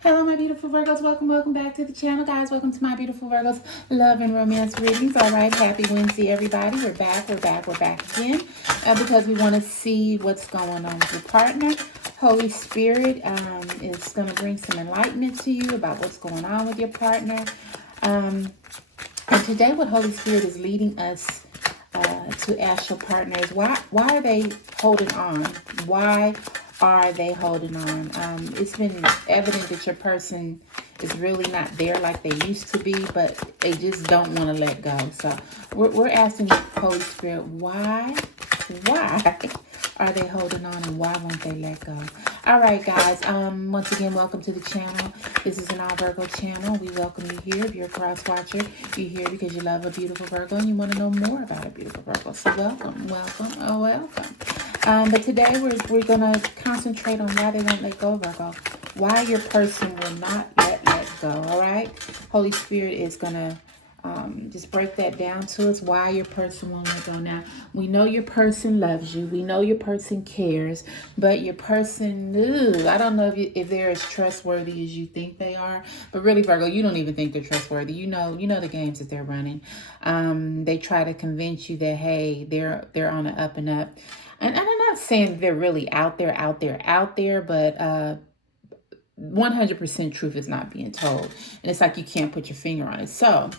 Hello, my beautiful Virgos. Welcome back to the channel, guys. Welcome to my beautiful Virgos love and romance readings. All right, happy Wednesday, everybody. We're back again because we want to see what's going on with your partner. Holy Spirit is going to bring some enlightenment to you about what's going on with your partner. And today, what Holy Spirit is leading us to ask your partner is why are they holding on? Why are they holding on? It's been evident that your person is really not there like they used to be, but they just don't want to let go. So we're asking Holy Spirit, why are they holding on, and why won't they let go? All right, guys. Once again, welcome to the channel. This is an All Virgo channel. We welcome you here. If you're a cross watcher, you're here because you love a beautiful Virgo and you want to know more about a beautiful Virgo. So welcome. But today we're gonna concentrate on why they won't let go, Virgo. Why your person will not let go. All right. Holy Spirit is gonna just break that down to us, why your person won't let go. Now, we know your person loves you. We know your person cares, but your person, I don't know if they're as trustworthy as you think they are. But really, Virgo, you don't even think they're trustworthy. You know the games that they're running. They try to convince you that, hey, they're on an up and up. And I'm not saying they're really out there, but 100% truth is not being told. And it's like you can't put your finger on it. So,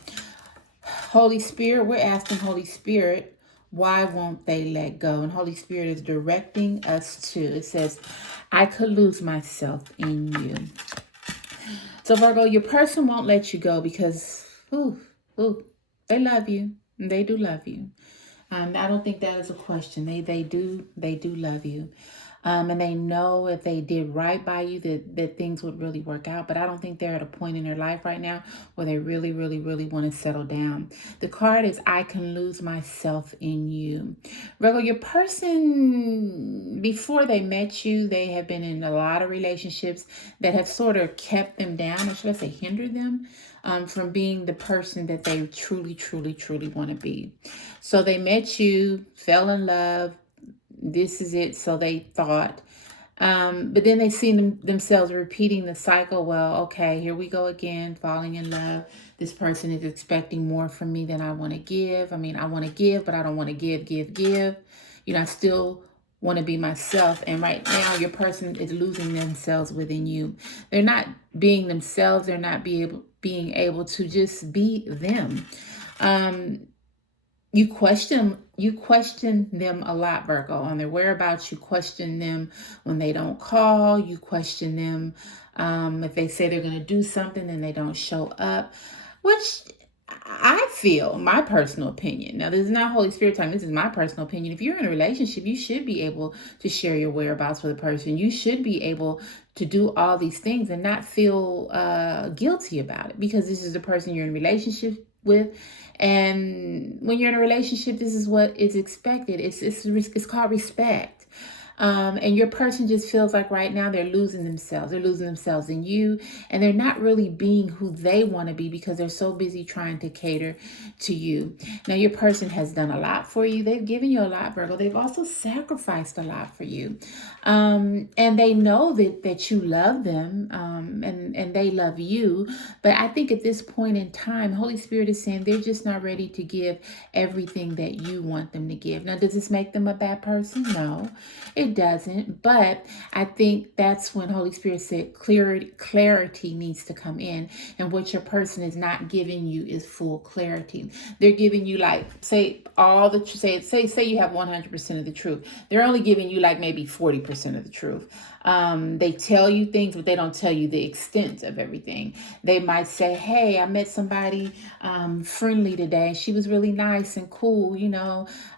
Holy Spirit, we're asking Holy Spirit, why won't they let go? And Holy Spirit is directing us to, it says, I could lose myself in you. So Virgo, your person won't let you go because, they love you. They do love you. I don't think that is a question. They do love you. And they know if they did right by you that things would really work out. But I don't think they're at a point in their life right now where they really want to settle down. The card is, I can lose myself in you. Virgo, your person, before they met you, they have been in a lot of relationships that have sort of kept them down, or should I say hindered them from being the person that they truly want to be. So they met you, fell in love. This is it, so they thought. But then they see themselves repeating the cycle. Well, okay, here we go again, falling in love. This person is expecting more from me than I want to give. I mean, I want to give, but I don't want to give. I still want to be myself. And right now, your person is losing themselves within you. They're not being themselves. They're not being able to just be them. You question them a lot, Virgo, on their whereabouts. You question them when they don't call. You question them if they say they're going to do something and they don't show up, which I feel, my personal opinion. Now, this is not Holy Spirit time. This is my personal opinion. If you're in a relationship, you should be able to share your whereabouts with a person. You should be able to do all these things and not feel guilty about it, because this is the person you're in a relationship with. And when you're in a relationship, this is what is expected. It's called respect. And your person just feels like right now they're losing themselves. They're losing themselves in you, and they're not really being who they want to be because they're so busy trying to cater to you. Now, your person has done a lot for you. They've given you a lot, Virgo. They've also sacrificed a lot for you. And they know that you love them, and they love you. But I think at this point in time, Holy Spirit is saying they're just not ready to give everything that you want them to give. Now, does this make them a bad person? No, it doesn't. But I think that's when Holy Spirit said clarity needs to come in. And what your person is not giving you is full clarity. They're giving you, like, say you have 100% of the truth. They're only giving you like maybe 40% of the truth. They tell you things, but they don't tell you the extent of everything. They might say, hey, I met somebody friendly today. She was really nice and cool,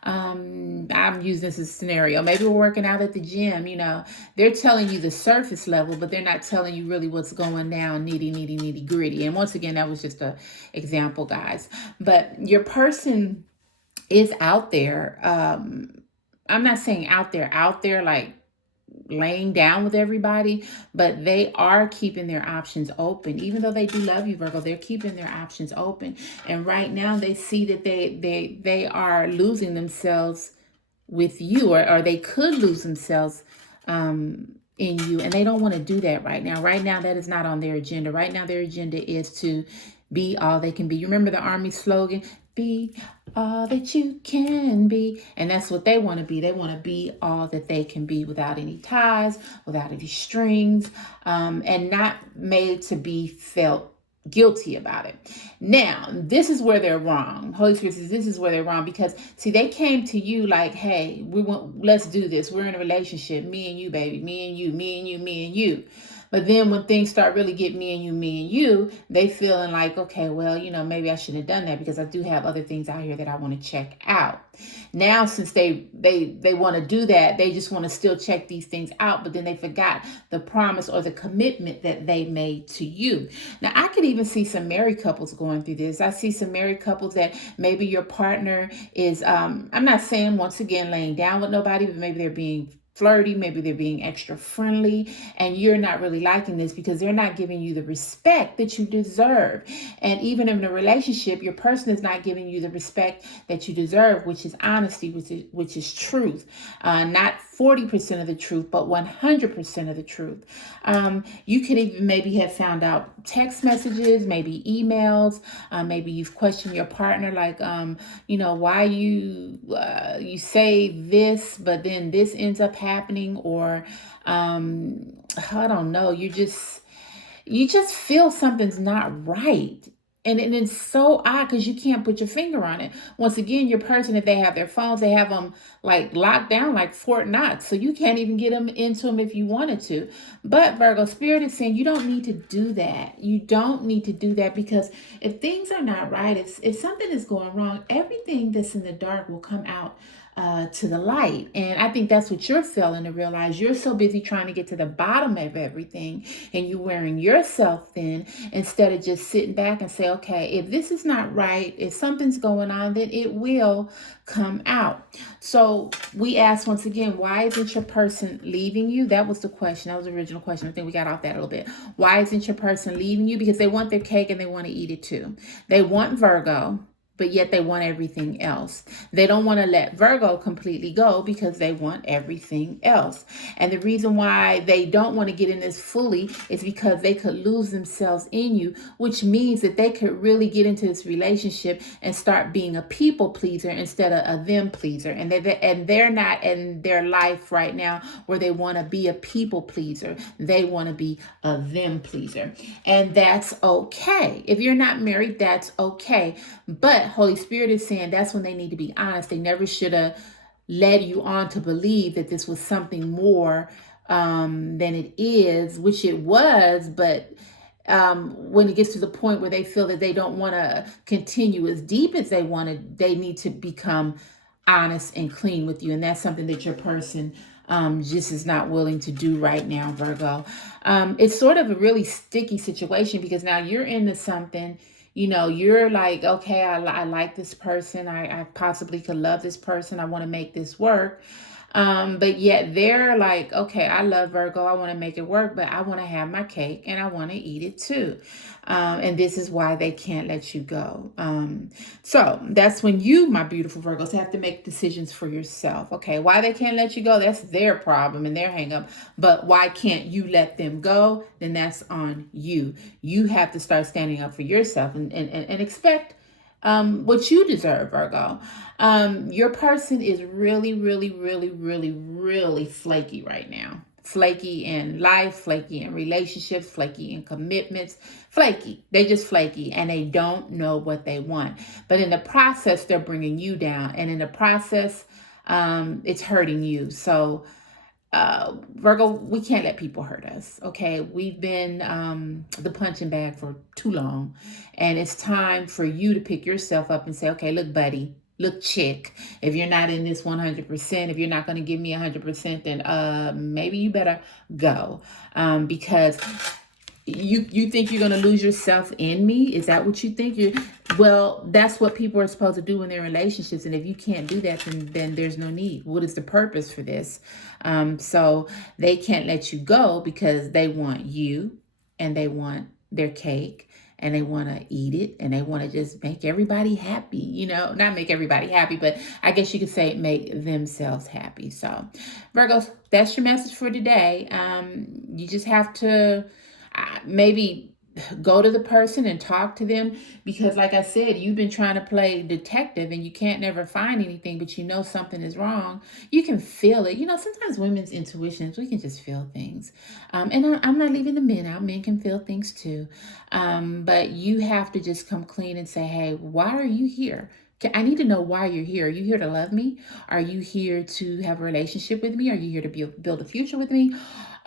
I'm using this as a scenario. Maybe we're working out at the gym, They're telling you the surface level, but they're not telling you really what's going down, nitty gritty. And once again, that was just an example, guys. But your person is out there. I'm not saying out there like laying down with everybody, but they are keeping their options open. Even though they do love you, Virgo, they're keeping their options open. And right now they see that they are losing themselves with you, or they could lose themselves in you, and they don't want to do that right now. Right now, that is not on their agenda. Right now, their agenda is to be all they can be. You remember the Army slogan, be all that you can be. And that's what they want to be. They want to be all that they can be without any ties, without any strings, and not made to be felt guilty about it. Now, this is where they're wrong. Holy Spirit says this is where they're wrong, because see, they came to you like, hey, let's do this. We're in a relationship, me and you, baby, me and you, me and you, me and you. But then when things start really get me and you, they feeling like, okay, well, maybe I shouldn't have done that because I do have other things out here that I want to check out. Now, since they want to do that, they just want to still check these things out, but then they forgot the promise or the commitment that they made to you. Now, I could even see some married couples going through this. I see some married couples that maybe your partner is, I'm not saying once again laying down with nobody, but maybe they're being flirty, maybe they're being extra friendly, and you're not really liking this because they're not giving you the respect that you deserve. And even in a relationship, your person is not giving you the respect that you deserve, which is honesty, which is truth. Not 40% of the truth, but 100% of the truth. You could even maybe have found out text messages, maybe emails, maybe you've questioned your partner, like, why you say this, but then this ends up happening, or I don't know, you just feel something's not right. And it's so odd because you can't put your finger on it. Once again, your person, if they have their phones, they have them like locked down like Fort Knox. So you can't even get them into them if you wanted to. But Virgo, Spirit is saying you don't need to do that. You don't need to do that, because if things are not right, if something is going wrong, everything that's in the dark will come out to the light. And I think that's what you're failing to realize. You're so busy trying to get to the bottom of everything, and you're wearing yourself thin instead of just sitting back and say, okay, if this is not right, if something's going on, then it will come out. So we asked once again, why isn't your person leaving you? That was the question. That was the original question. I think we got off that a little bit. Why isn't your person leaving you? Because they want their cake and they want to eat it too. They want Virgo, but yet they want everything else. They don't want to let Virgo completely go because they want everything else. And the reason why they don't want to get in this fully is because they could lose themselves in you, which means that they could really get into this relationship and start being a people pleaser instead of a them pleaser. And they're not in their life right now where they want to be a people pleaser. They want to be a them pleaser. And that's okay. If you're not married, that's okay. But Holy Spirit is saying that's when they need to be honest. They never should have led you on to believe that this was something more than it is, which it was. But when it gets to the point where they feel that they don't want to continue as deep as they wanted, they need to become honest and clean with you. And that's something that your person just is not willing to do right now, Virgo. It's sort of a really sticky situation because now you're into something. You're like, okay, I like this person. I possibly could love this person. I want to make this work. But yet they're like, okay, I love Virgo. I want to make it work, but I want to have my cake and I want to eat it too. And this is why they can't let you go. So that's when you, my beautiful Virgos, have to make decisions for yourself. Okay, why they can't let you go, that's their problem and their hang up. But why can't you let them go? Then that's on you. You have to start standing up for yourself and expect what you deserve, Virgo. Your person is really, really, really, really, really flaky right now. Flaky in life, flaky in relationships, flaky in commitments, flaky. They just flaky and they don't know what they want. But in the process, they're bringing you down. And in the process, it's hurting you. So Virgo, we can't let people hurt us. Okay, we've been the punching bag for too long, and it's time for you to pick yourself up and say, okay, look, buddy, look, chick, if you're not in this 100%, if you're not going to give me 100%, then maybe you better go, because you think you're going to lose yourself in me? Is that what you think? Well, that's what people are supposed to do in their relationships. And if you can't do that, then there's no need. What is the purpose for this? So they can't let you go because they want you and they want their cake and they want to eat it, and they want to just make everybody happy, you know, not make everybody happy, but I guess you could say make themselves happy. So Virgos, that's your message for today. You just have to maybe go to the person and talk to them, because like I said, you've been trying to play detective and you can't never find anything, but you know something is wrong. You can feel it. You know, sometimes women's intuitions, we can just feel things. And I'm not leaving the men out. Men can feel things too. But you have to just come clean and say, hey, why are you here? I need to know why you're here. Are you here to love me? Are you here to have a relationship with me? Are you here to build a future with me?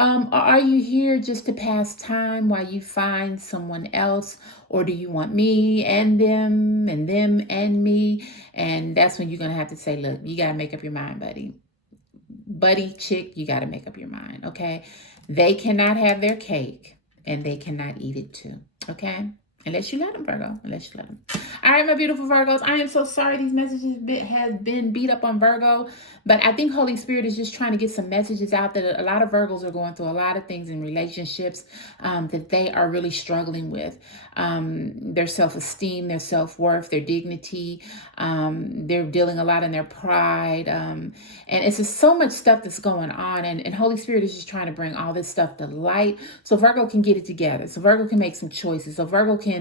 Or are you here just to pass time while you find someone else? Or do you want me and them and me? And that's when you're going to have to say, look, you got to make up your mind, buddy. Buddy, chick, you got to make up your mind, okay? They cannot have their cake and they cannot eat it too, okay? Unless you let them, Virgo. Unless you let them. All right, my beautiful Virgos. I am so sorry these messages have been beat up on Virgo. But I think Holy Spirit is just trying to get some messages out that a lot of Virgos are going through a lot of things in relationships that they are really struggling with. Their self-esteem, their self-worth, their dignity. They're dealing a lot in their pride. And it's just so much stuff that's going on. And Holy Spirit is just trying to bring all this stuff to light so Virgo can get it together. So Virgo can make some choices. So Virgo can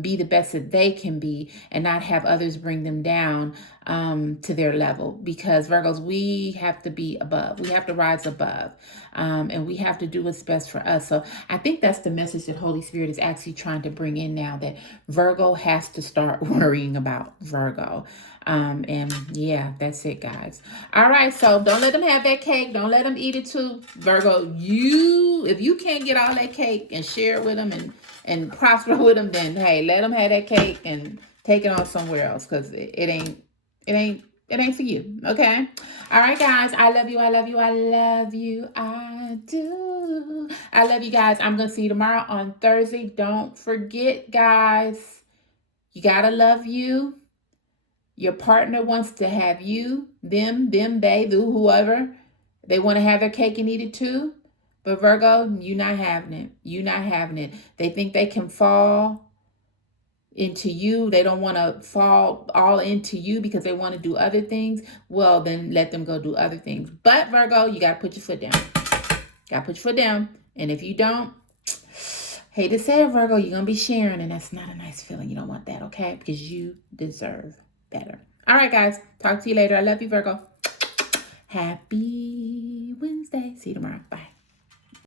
be the best that they can be and not have others bring them down to their level. Because Virgos, we have to be above. We have to rise above. And we have to do what's best for us. So I think that's the message that Holy Spirit is actually trying to bring in now, that Virgo has to start worrying about Virgo. And yeah, that's it, guys. All right, so don't let them have that cake. Don't let them eat it too. Virgo, if you can't get all that cake and share it with them and prosper with them, then hey, let them have that cake and take it on somewhere else, because it ain't for you. Okay. All right, guys. I love you. I love you. I love you. I do. I love you guys. I'm gonna see you tomorrow on Thursday. Don't forget, guys, you gotta love you. Your partner wants to have you, them, they, whoever. They want to have their cake and eat it too. But Virgo, you not having it. You not having it. They think they can fall into you. They don't want to fall all into you because they want to do other things. Well, then let them go do other things. But Virgo, you got to put your foot down. Got to put your foot down. And if you don't, hate to say it, Virgo, you're going to be sharing. And that's not a nice feeling. You don't want that, okay? Because you deserve better. All right, guys. Talk to you later. I love you, Virgo. Happy Wednesday. See you tomorrow. Bye.